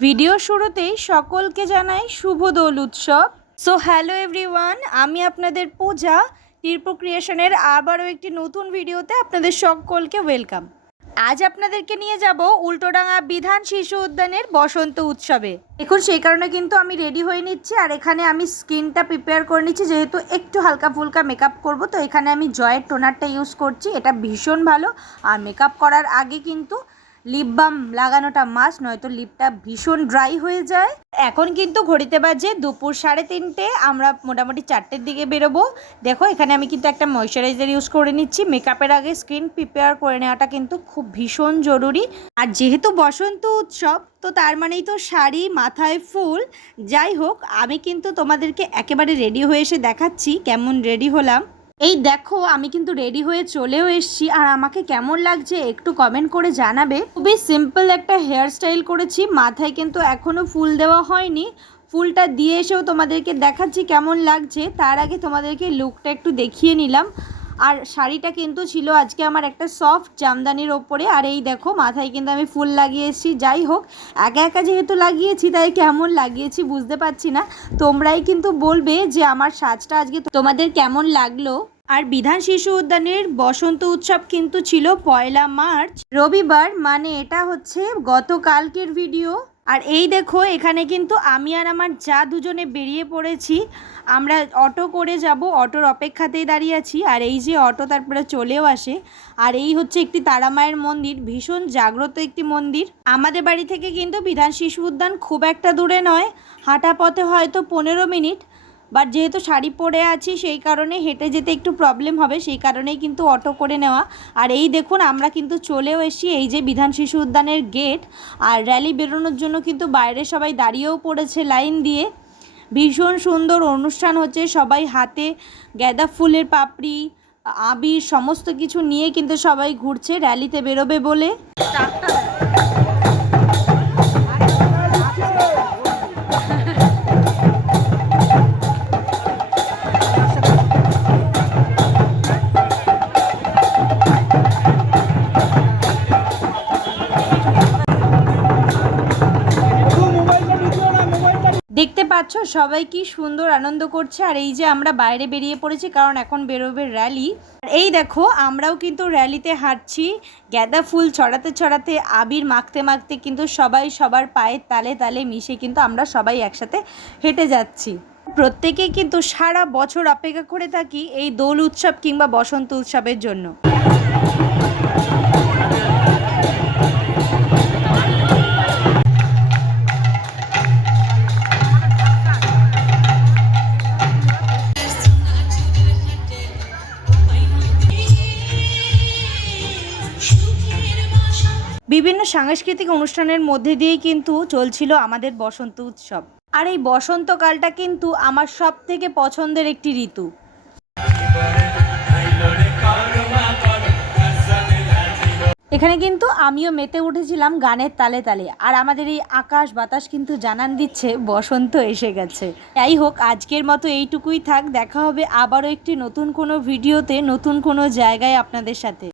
Video শুরুতেই সকলকে জানাই শুভ দোল উৎসব। সো হ্যালো এভরিওয়ান, আমি আপনাদের পূজা তীর্প ক্রিয়েশনের আবারও একটি নতুন ভিডিওতে আপনাদের সকলকে ওয়েলকাম। আজ আপনাদেরকে নিয়ে যাব উল্টোডাঙা বিধান শিশু উদ্যানের বসন্ত উৎসবে। দেখুন, সেই কারণে কিন্তু আমি রেডি হয়ে নিচ্ছি, আর এখানে আমি স্কিনটা প্রিপেয়ার করে নিচ্ছি, যেহেতু একটু হালকা ফুলকা মেকআপ করব। তো এখানে আমি জয়ের টোনারটা ইউজ করছি, এটা ভীষণ ভালো। আর মেকআপ করার আগে কিন্তু লিপ বাম লাগানোটা মাস্ট, নয়তো লিপটা ভীষণ ড্রাই হয়ে যায়। এখন কিন্তু ঘড়িতে বাজে দুপুর 3:30, আমরা মোটামুটি 4টের দিকে বেরোবো। দেখো, এখানে আমি কিন্তু একটা ময়শ্চারাইজার ইউজ করে নিচ্ছি। মেকআপের আগে স্কিন প্রিপেয়ার করে নেওয়াটা কিন্তু খুব ভীষণ জরুরি। আর যেহেতু বসন্ত উৎসব, তো তার মানেই তো শাড়ি, মাথায় ফুল। যাই হোক, আমি কিন্তু তোমাদেরকে একেবারে রেডি হয়ে এসে দেখাচ্ছি কেমন রেডি হলাম। এই দেখো, আমি কিন্তু রেডি হয়ে চলেও এসেছি, আর আমাকে কেমন লাগছে একটু কমেন্ট করে জানাবে। খুবই সিম্পল একটা হেয়ার স্টাইল করেছি, মাথায় কিন্তু এখনও ফুল দেওয়া হয়নি। ফুলটা দিয়ে এসেও তোমাদেরকে দেখাচ্ছি কেমন লাগছে। তার আগে তোমাদেরকে লুকটা একটু দেখিয়ে নিলাম। আর শাড়িটা কিন্তু ছিল আজকে আমার একটা সফট জামদানির ওপরে, আর এই দেখো মাথায় কিন্তু আমি ফুল লাগিয়েছি। যাই হোক, একা একা যেহেতু লাগিয়েছি, তাই কেমন লাগিয়েছি বুঝতে পারছি না। তোমরাই কিন্তু বলবে যে আমার সাজটা আজকে তোমাদের কেমন লাগলো। আর বিধান শিশু উদ্যানের বসন্ত উৎসব কিন্তু ছিল 1 মার্চ রবিবার, মানে এটা হচ্ছে গতকালকের ভিডিও। আর এই দেখো, এখানে কিন্তু আমি আর আমার যা দুজনে বেরিয়ে পড়েছি। আমরা অটো করে যাব, অটোর অপেক্ষাতেই দাঁড়িয়ে আছি। আর এই যে অটো তারপরে চলেও আসে। আর এই হচ্ছে একটি তারামায়ের মন্দির, ভীষণ জাগ্রত একটি মন্দির। আমাদের বাড়ি থেকে কিন্তু বিধান শিশু উদ্যান খুব একটা দূরে নয়, হাঁটা পথে হয়তো 15 মিনিট। বাট যেহেতু শাড়ি পরে আছি, সেই কারণে হেঁটে যেতে একটু প্রবলেম হবে, সেই কারণেই কিন্তু অটো করে নেওয়া। আর এই দেখুন, আমরা কিন্তু চলেও এসেছি, এই যে বিধান শিশু উদ্যানের গেট। আর র্যালি বেরোনোর জন্য কিন্তু বাইরে সবাই দাঁড়িয়েও পড়েছে লাইন দিয়ে। ভীষণ সুন্দর অনুষ্ঠান হচ্ছে, সবাই হাতে গাঁদা ফুলের পাপড়ি, আবির সমস্ত কিছু নিয়ে কিন্তু সবাই ঘুরছে র্যালিতে বেরোবে বলে। দেখতে পাচ্ছ সবাই কি সুন্দর আনন্দ করছে। আর এই যে আমরা বাইরে বেরিয়ে পড়েছি, কারণ এখন বেরোবে র্যালি। আর এই দেখো, আমরাও কিন্তু র্যালিতে হাঁটছি, গাঁদা ফুল ছড়াতে ছড়াতে, আবির মাখতে মাখতে কিন্তু সবাই সবার পায়ের তালে তালে মিশে কিন্তু আমরা সবাই একসাথে হেঁটে যাচ্ছি। প্রত্যেকেই কিন্তু সারা বছর অপেক্ষা করে থাকি এই দোল উৎসব কিংবা বসন্ত উৎসবের জন্য। বিভিন্ন সাংস্কৃতিক অনুষ্ঠানের মধ্যে দিয়েই কিন্তু চলছিল আমাদের বসন্ত উৎসব। আর এই বসন্তকালটা কিন্তু আমার সব থেকে পছন্দের একটি ঋতু। এখানে কিন্তু আমিও মেতে উঠেছিলাম গানের তালে তালে। আর আমাদের এই আকাশ বাতাস কিন্তু জানান দিচ্ছে বসন্ত এসে গেছে। যাই হোক, আজকের মতো এইটুকুই থাক। দেখা হবে আবারও একটি নতুন কোনো ভিডিওতে, নতুন কোনো জায়গায় আপনাদের সাথে।